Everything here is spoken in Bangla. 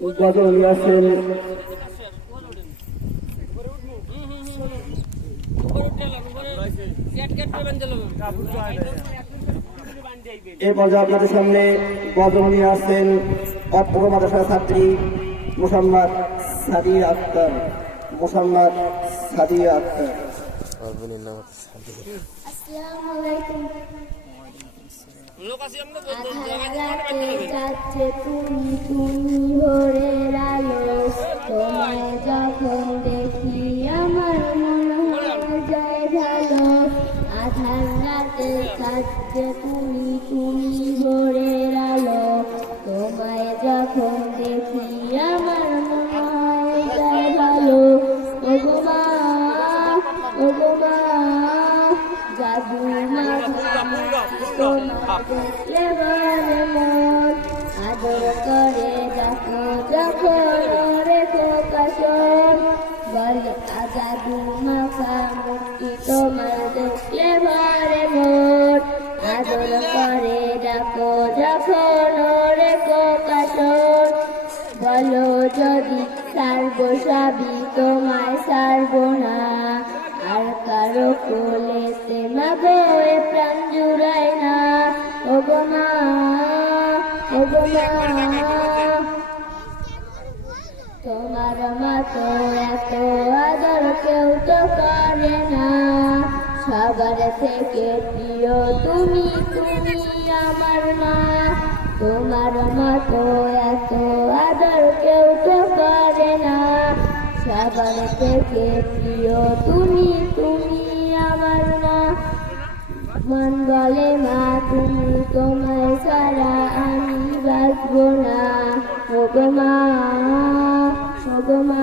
গজল নিয়ে আসেন এই পর্যায়ে আপনাদের সামনে গজল নিয়ে আসেন অত্র মাদ্রাসা ছাত্রী মোসাম্মদ সাদিয়া আক্তার। মোসাম্মদ সাদিয়া আক্তার। আসসালামু আলাইকুম। যাচ্ছে তুমি তুমি তোমায় যখন দেখি আমার আধার রাতে যাচ্ছে তুমি তুমি ভোরের আলো তোমায় যখন দেখি আমার মনে ভালো আদর করে দেখো যখন রেখো কাশন বলে জাদু মাখা মুক্তি তোমার দেখলে ভরে মোট আদর করে দেখো যখন রেখো কাশন বলো যদি সারবো সবই তোমায় সারবো না আর কারও কোলেতে মাগো তোমার মতো এত আদর কেউ তো করে না সবার থেকে প্রিয় তুমি তুমি আমার মা তোমার মতো এত আদর কেউ তো করে না সবার থেকে প্রিয় তুমি তুমি আমার মা মন বলে মা তুমি তোমায় সারা আমি ওগো মা ওগো মা